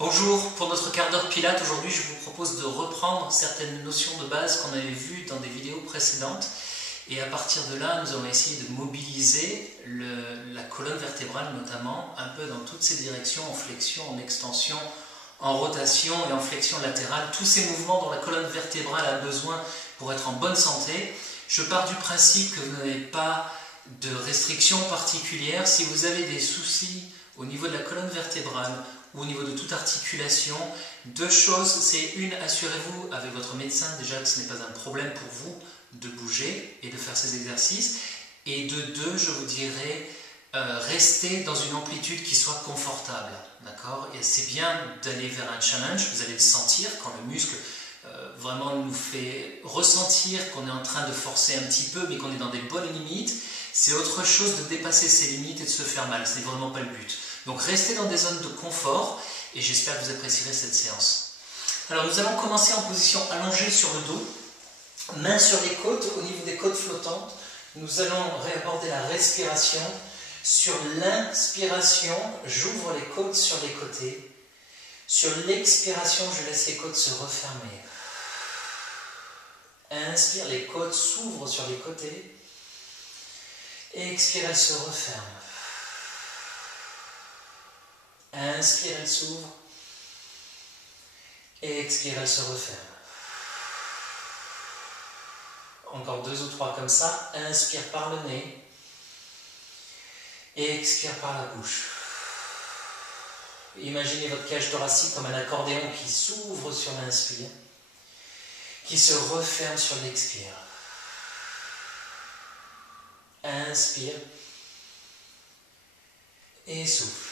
Bonjour, pour notre quart d'heure Pilates, aujourd'hui je vous propose de reprendre certaines notions de base qu'on avait vues dans des vidéos précédentes. Et à partir de là, nous allons essayer de mobiliser la colonne vertébrale notamment, un peu dans toutes ces directions, en flexion, en extension, en rotation et en flexion latérale. Tous ces mouvements dont la colonne vertébrale a besoin pour être en bonne santé. Je pars du principe que vous n'avez pas de restrictions particulières. Si vous avez des soucis au niveau de la colonne vertébrale ou au niveau de toute articulation, deux choses, c'est une, assurez-vous avec votre médecin déjà que ce n'est pas un problème pour vous de bouger et de faire ces exercices, et de deux, je vous dirais, restez dans une amplitude qui soit confortable, d'accord? Et c'est bien d'aller vers un challenge, vous allez le sentir quand le muscle vraiment nous fait ressentir qu'on est en train de forcer un petit peu mais qu'on est dans des bonnes limites. C'est autre chose de dépasser ses limites et de se faire mal, ce n'est vraiment pas le but. Donc restez dans des zones de confort et j'espère que vous apprécierez cette séance. Alors nous allons commencer en position allongée sur le dos, mains sur les côtes, au niveau des côtes flottantes. Nous allons réaborder la respiration. Sur l'inspiration, j'ouvre les côtes sur les côtés. Sur l'expiration, je laisse les côtes se refermer. Inspire, les côtes s'ouvrent sur les côtés. Expire, elles se referment. Inspire, elles s'ouvrent. Expire, elles se referment. Encore deux ou trois comme ça. Inspire par le nez. Expire par la bouche. Imaginez votre cage thoracique comme un accordéon qui s'ouvre sur l'inspire, qui se referme sur l'expire. Inspire et souffle.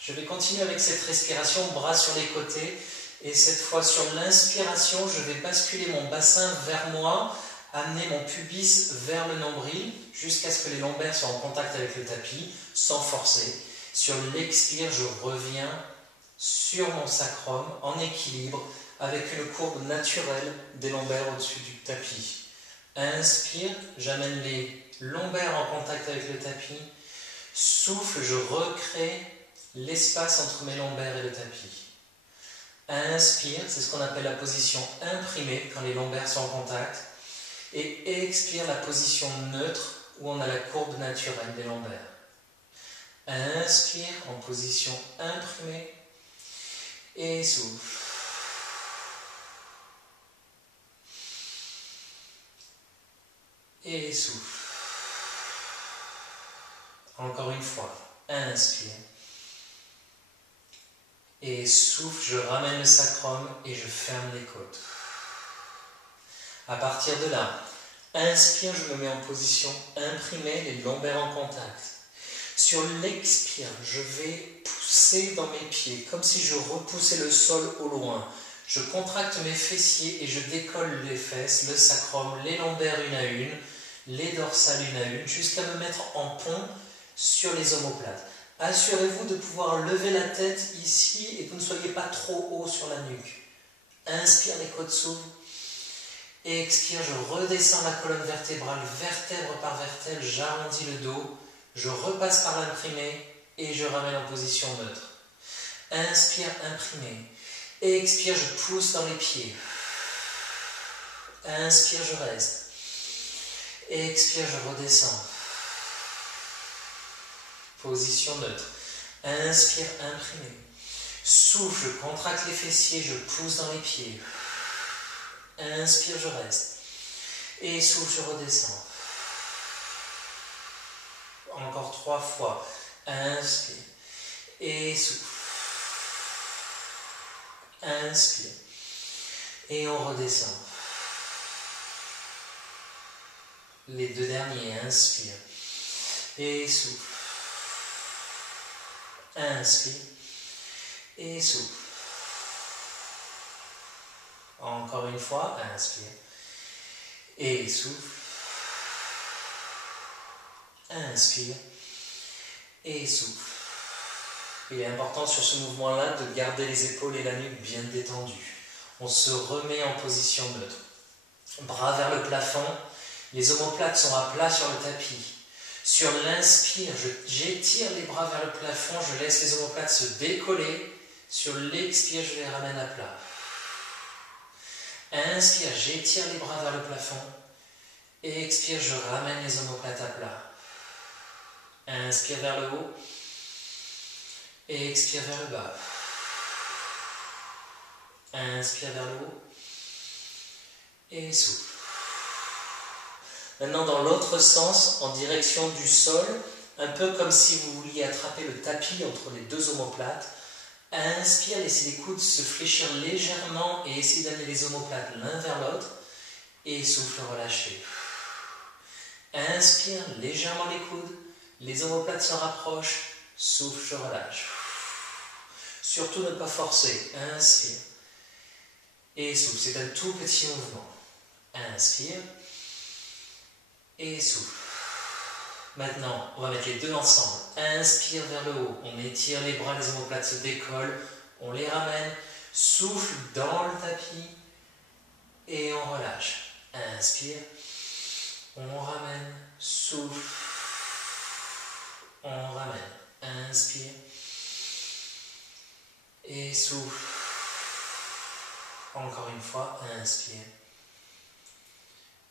Je vais continuer avec cette respiration, bras sur les côtés, et cette fois sur l'inspiration, je vais basculer mon bassin vers moi, amener mon pubis vers le nombril, jusqu'à ce que les lombaires soient en contact avec le tapis, sans forcer. Sur l'expire, je reviens sur mon sacrum, en équilibre, avec une courbe naturelle des lombaires au-dessus du tapis. Inspire, j'amène les lombaires en contact avec le tapis. Souffle, je recrée l'espace entre mes lombaires et le tapis. Inspire, c'est ce qu'on appelle la position imprimée, quand les lombaires sont en contact. Et expire, la position neutre, où on a la courbe naturelle des lombaires. Inspire en position imprimée et souffle. Et souffle. Encore une fois, inspire. Et souffle, je ramène le sacrum et je ferme les côtes. À partir de là, inspire, je me mets en position imprimée, les lombaires en contact. Sur l'expire, je vais pousser dans mes pieds, comme si je repoussais le sol au loin. Je contracte mes fessiers et je décolle les fesses, le sacrum, les lombaires une à une, les dorsales une à une, jusqu'à me mettre en pont sur les omoplates. Assurez-vous de pouvoir lever la tête ici et que vous ne soyez pas trop haut sur la nuque. Inspire, les côtes s'ouvrent. Expire, je redescends la colonne vertébrale, vertèbre par vertèbre, j'arrondis le dos. Je repasse par l'imprimé et je ramène en position neutre. Inspire, imprimé. Expire, je pousse dans les pieds. Inspire, je reste. Expire, je redescends. Position neutre. Inspire, imprimé. Souffle, je contracte les fessiers, je pousse dans les pieds. Inspire, je reste. Et souffle, je redescends. Encore trois fois. Inspire. Et souffle. Inspire. Et on redescend. Les deux derniers. Inspire. Et souffle. Inspire. Et souffle. Encore une fois. Inspire. Et souffle. Inspire et souffle. Il est important sur ce mouvement-là de garder les épaules et la nuque bien détendues. On se remet en position neutre. Bras vers le plafond. Les omoplates sont à plat sur le tapis. Sur l'inspire, j'étire les bras vers le plafond, je laisse les omoplates se décoller. Sur l'expire, je les ramène à plat. Inspire, j'étire les bras vers le plafond. Expire, je ramène les omoplates à plat. Inspire vers le haut. Expire vers le bas. Inspire vers le haut. Et souffle. Maintenant, dans l'autre sens, en direction du sol, un peu comme si vous vouliez attraper le tapis entre les deux omoplates. Inspire, laissez les coudes se fléchir légèrement et essayez d'amener les omoplates l'un vers l'autre. Et souffle, relâchez. Inspire, légèrement les coudes. Les omoplates se rapprochent. Souffle, je relâche. Surtout ne pas forcer. Inspire. Et souffle. C'est un tout petit mouvement. Inspire. Et souffle. Maintenant, on va mettre les deux ensemble. Inspire vers le haut. On étire les bras, les omoplates se décollent. On les ramène. Souffle dans le tapis. Et on relâche. Inspire. On ramène. Souffle. On ramène. Inspire. Et souffle. Encore une fois. Inspire.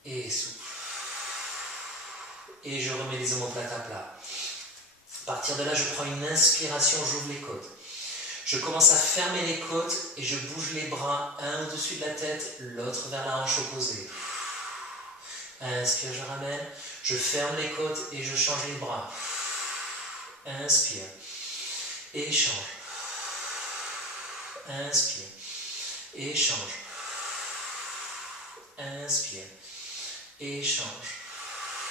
Et souffle. Et je remets les omoplates à plat. À partir de là, je prends une inspiration, j'ouvre les côtes. Je commence à fermer les côtes et je bouge les bras, un au-dessus de la tête, l'autre vers la hanche opposée. Inspire, je ramène. Je ferme les côtes et je change les bras. Inspire. Et change. Inspire. Et change. Inspire. Et change.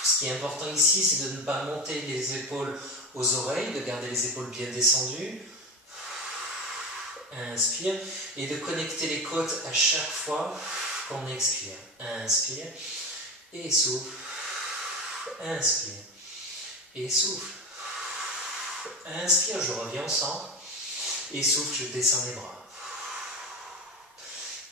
Ce qui est important ici, c'est de ne pas monter les épaules aux oreilles, de garder les épaules bien descendues. Inspire. Et de connecter les côtes à chaque fois qu'on expire. Inspire. Et souffle. Inspire. Et souffle. Inspire, je reviens au centre. Et souffle, je descends les bras.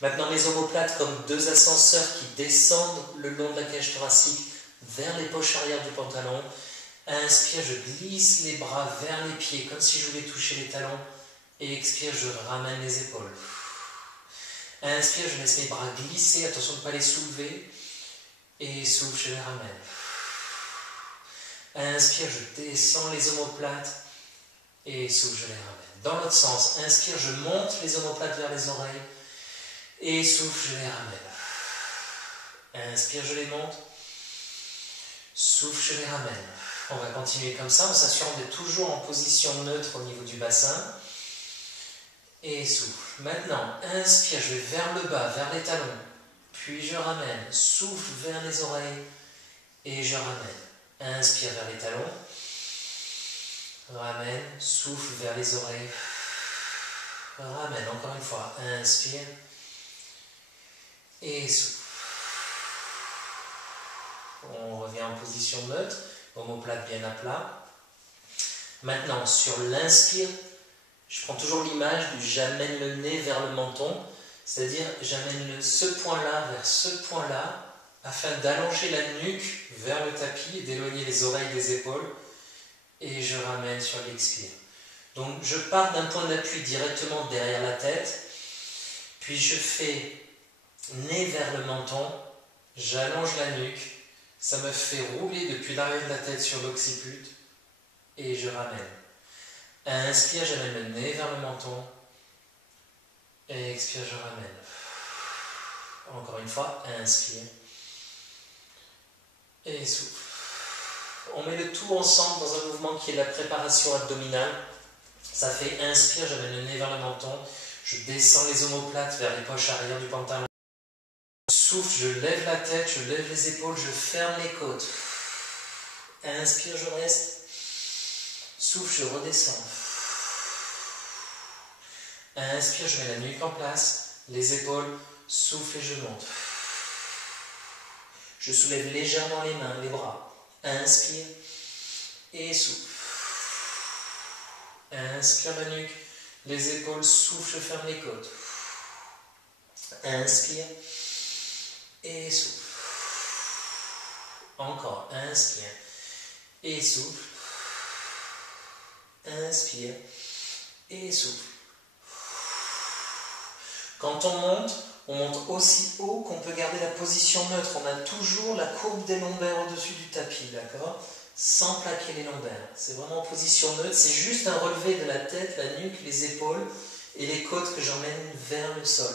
Maintenant, mes omoplates comme deux ascenseurs qui descendent le long de la cage thoracique vers les poches arrière du pantalon. Inspire, je glisse les bras vers les pieds comme si je voulais toucher les talons. Et expire, je ramène les épaules. Inspire, je laisse mes bras glisser, attention de ne pas les soulever. Et souffle, je les ramène. Inspire, je descends les omoplates. Et souffle, je les ramène. Dans l'autre sens, inspire, je monte les omoplates vers les oreilles. Et souffle, je les ramène. Inspire, je les monte. Souffle, je les ramène. On va continuer comme ça en s'assurant d'être toujours en position neutre au niveau du bassin. Et souffle. Maintenant, inspire, je vais vers le bas, vers les talons. Puis je ramène. Souffle vers les oreilles. Et je ramène. Inspire vers les talons. Ramène. Souffle vers les oreilles. Ramène encore une fois. Inspire. Et souffle. On revient en position neutre. Omoplate bien à plat. Maintenant, sur l'inspire, je prends toujours l'image du j'amène le nez vers le menton. C'est-à-dire, j'amène ce point-là vers ce point-là afin d'allonger la nuque vers le tapis et d'éloigner les oreilles des épaules. Et je ramène sur l'expire. Donc, je pars d'un point d'appui directement derrière la tête. Puis, je fais nez vers le menton. J'allonge la nuque. Ça me fait rouler depuis l'arrière de la tête sur l'occiput. Et je ramène. Inspire, j'amène le nez vers le menton. Et expire, je ramène. Encore une fois, inspire. Et souffle. On met le tout ensemble dans un mouvement qui est la préparation abdominale. Ça fait inspire, j'amène le nez vers le menton. Je descends les omoplates vers les poches arrière du pantalon. Souffle, je lève la tête, je lève les épaules, je ferme les côtes. Inspire, je reste. Souffle, je redescends. Inspire, je mets la nuque en place, les épaules, souffle et je monte. Je soulève légèrement les mains, les bras. Inspire et souffle. Inspire la nuque, les épaules, souffle, je ferme les côtes. Inspire et souffle. Encore, inspire et souffle. Inspire et souffle. Quand on monte aussi haut qu'on peut garder la position neutre. On a toujours la courbe des lombaires au-dessus du tapis, d'accord? Sans plaquer les lombaires. C'est vraiment en position neutre. C'est juste un relevé de la tête, la nuque, les épaules et les côtes que j'emmène vers le sol.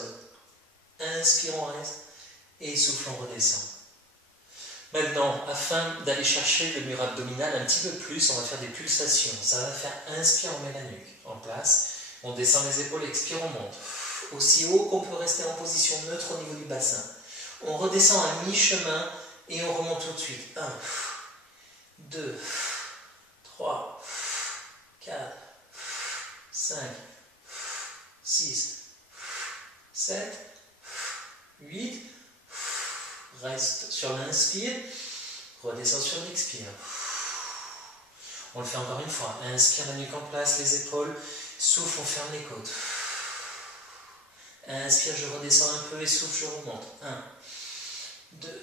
Inspire, on reste. Et souffle, on redescend. Maintenant, afin d'aller chercher le mur abdominal un petit peu plus, on va faire des pulsations. Ça va faire inspire, on met la nuque en place. On descend les épaules, expire, on monte. Aussi haut qu'on peut rester en position neutre au niveau du bassin. On redescend à mi-chemin et on remonte tout de suite. 1, 2, 3, 4, 5, 6, 7, 8. Reste sur l'inspire, redescend sur l'expire. On le fait encore une fois. Inspire, la nuque en place, les épaules. Souffle, on ferme les côtes. Inspire, je redescends un peu et souffle, je remonte. 1, 2,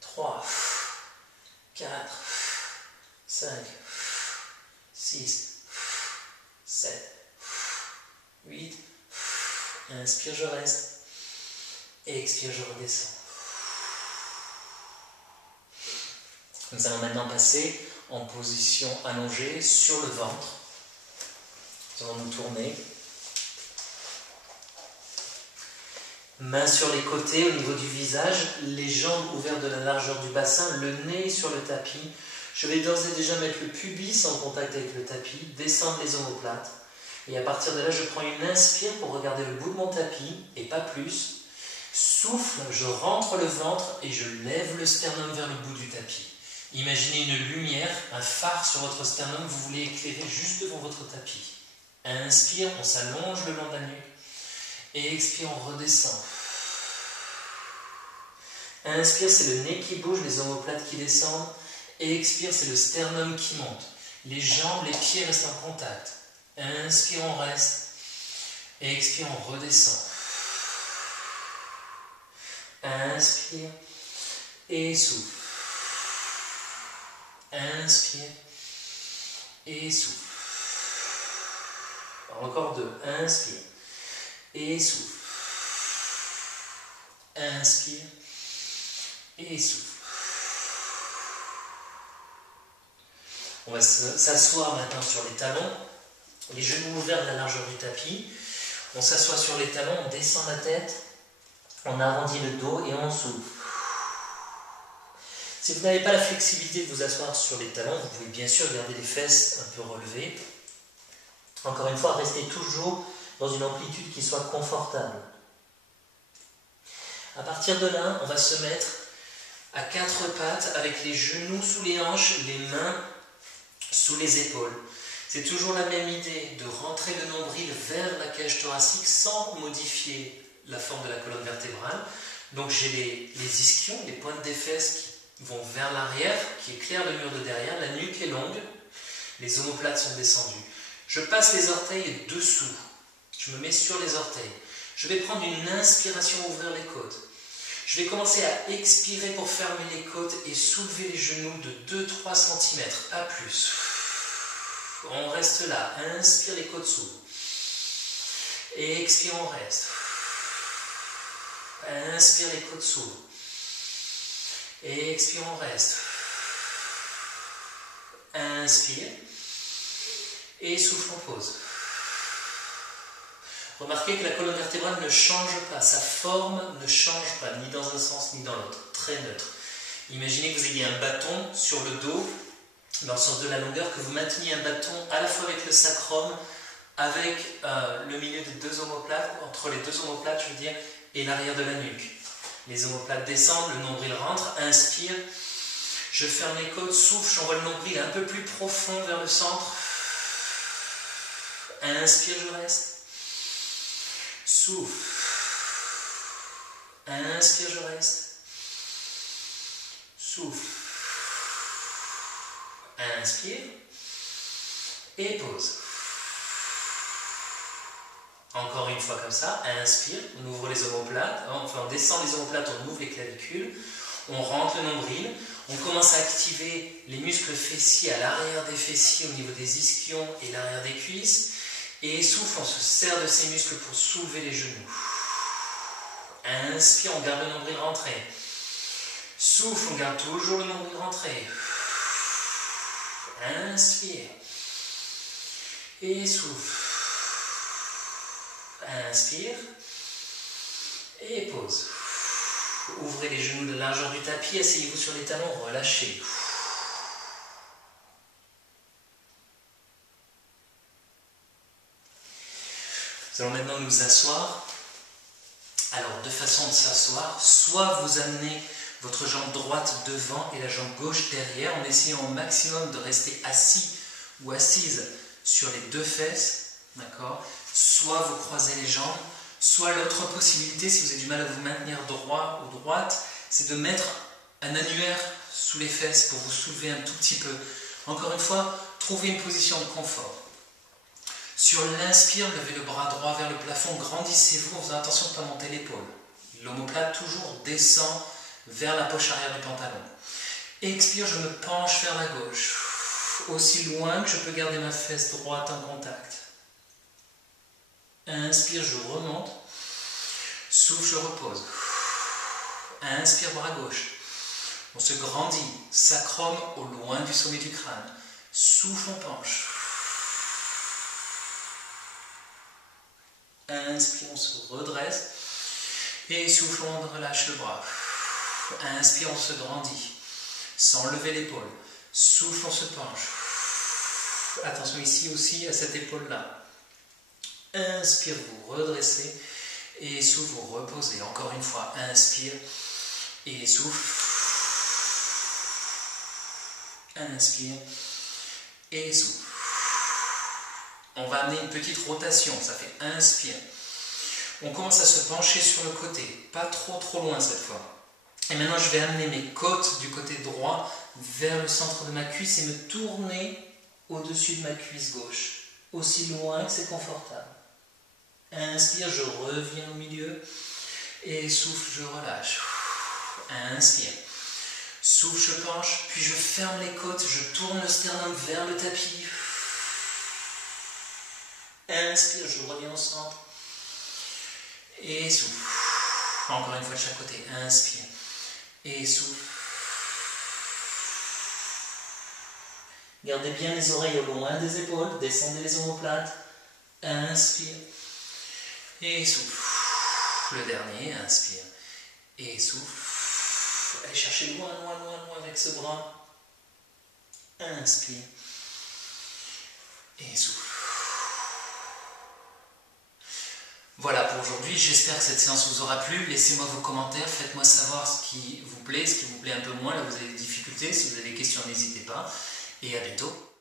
3, 4, 5, 6, 7, 8. Inspire, je reste. Et expire, je redescends. Nous allons maintenant passer en position allongée sur le ventre. Nous allons nous tourner. Mains sur les côtés au niveau du visage, les jambes ouvertes de la largeur du bassin, le nez sur le tapis. Je vais d'ores et déjà mettre le pubis en contact avec le tapis, descendre les omoplates. Et à partir de là, je prends une inspire pour regarder le bout de mon tapis, et pas plus. Souffle, je rentre le ventre et je lève le sternum vers le bout du tapis. Imaginez une lumière, un phare sur votre sternum que vous voulez éclairer juste devant votre tapis. Inspire, on s'allonge le long de la nuque. Et expire, on redescend. Inspire, c'est le nez qui bouge, les omoplates qui descendent. Et expire, c'est le sternum qui monte. Les jambes, les pieds restent en contact. Inspire, on reste. Et expire, on redescend. Inspire et souffle. Inspire et souffle. Encore 2. Inspire et souffle. Inspire et souffle. On va s'asseoir maintenant sur les talons, les genoux ouverts de la largeur du tapis. On s'assoit sur les talons, on descend la tête. On arrondit le dos et on souffle. Si vous n'avez pas la flexibilité de vous asseoir sur les talons, vous pouvez bien sûr garder les fesses un peu relevées. Encore une fois, restez toujours dans une amplitude qui soit confortable. À partir de là, on va se mettre à quatre pattes avec les genoux sous les hanches, les mains sous les épaules. C'est toujours la même idée de rentrer le nombril vers la cage thoracique sans modifier la forme de la colonne vertébrale. Donc j'ai les ischions, les pointes des fesses qui vont vers l'arrière, qui éclairent le mur de derrière, la nuque est longue, les omoplates sont descendues. Je passe les orteils dessous, je me mets sur les orteils. Je vais prendre une inspiration, ouvrir les côtes. Je vais commencer à expirer pour fermer les côtes et soulever les genoux de 2-3 cm, pas plus. On reste là, inspire, les côtes s'ouvrent. Et expire, on reste. Inspire, les côtes s'ouvrent. Et expire, on reste. Inspire. Et souffle, on pose. Remarquez que la colonne vertébrale ne change pas, sa forme ne change pas, ni dans un sens ni dans l'autre, très neutre. Imaginez que vous ayez un bâton sur le dos, dans le sens de la longueur, que vous mainteniez un bâton à la fois avec le sacrum, avec le milieu des deux omoplates, entre les deux omoplates, je veux dire, et l'arrière de la nuque. Les omoplates descendent, le nombril rentre, inspire, je ferme les côtes, souffle, j'envoie le nombril un peu plus profond vers le centre. Inspire, je reste. Souffle. Inspire, je reste. Souffle. Inspire. Et pose. Encore une fois comme ça. Inspire. On ouvre les omoplates. Enfin, on descend les omoplates, on ouvre les clavicules. On rentre le nombril, on commence à activer les muscles fessiers à l'arrière des fessiers au niveau des ischions et l'arrière des cuisses. Et souffle, on se serre de ces muscles pour soulever les genoux. Inspire, on garde le nombril rentré. Souffle, on garde toujours le nombril rentré. Inspire. Et souffle. Inspire. Et pause. Ouvrez les genoux de la largeur du tapis, asseyez-vous sur les talons, relâchez. Nous allons maintenant nous asseoir. Alors, deux façons de s'asseoir. Soit vous amenez votre jambe droite devant et la jambe gauche derrière, en essayant au maximum de rester assis ou assise sur les deux fesses. D'accord ? Soit vous croisez les jambes. Soit l'autre possibilité, si vous avez du mal à vous maintenir droit ou droite, c'est de mettre un annulaire sous les fesses pour vous soulever un tout petit peu. Encore une fois, trouvez une position de confort. Sur l'inspire, levez le bras droit vers le plafond, grandissez-vous en faisant attention de ne pas monter l'épaule. L'omoplate toujours descend vers la poche arrière du pantalon. Expire, je me penche vers la gauche, aussi loin que je peux garder ma fesse droite en contact. Inspire, je remonte. Souffle, je repose. Inspire, bras gauche. On se grandit, sacrum au loin du sommet du crâne. Souffle, on penche. Inspire, on se redresse. Et souffle, on relâche le bras. Inspire, on se grandit, sans lever l'épaule. Souffle, on se penche. Attention ici aussi à cette épaule-là. Inspire, vous redressez. Et souffle, vous reposez. Encore une fois, inspire. Et souffle. Inspire. Et souffle. On va amener une petite rotation. Ça fait inspire. On commence à se pencher sur le côté. Pas trop loin cette fois. Et maintenant, je vais amener mes côtes du côté droit vers le centre de ma cuisse et me tourner au-dessus de ma cuisse gauche. Aussi loin que c'est confortable. Inspire, je reviens au milieu. Et souffle, je relâche. Inspire. Souffle, je penche. Puis je ferme les côtes. Je tourne le sternum vers le tapis. Inspire, je reviens au centre. Et souffle. Encore une fois de chaque côté. Inspire. Et souffle. Gardez bien les oreilles au loin des épaules. Descendez les omoplates. Inspire. Et souffle. Le dernier, inspire. Et souffle. Allez chercher loin avec ce bras. Inspire. Et souffle. Voilà pour aujourd'hui, j'espère que cette séance vous aura plu. Laissez-moi vos commentaires, faites-moi savoir ce qui vous plaît un peu moins, là vous avez des difficultés. Si vous avez des questions, n'hésitez pas. Et à bientôt.